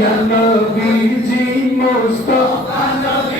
Ya Nabi Ji Mustafa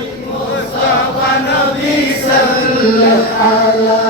المصطفى نبي صلى على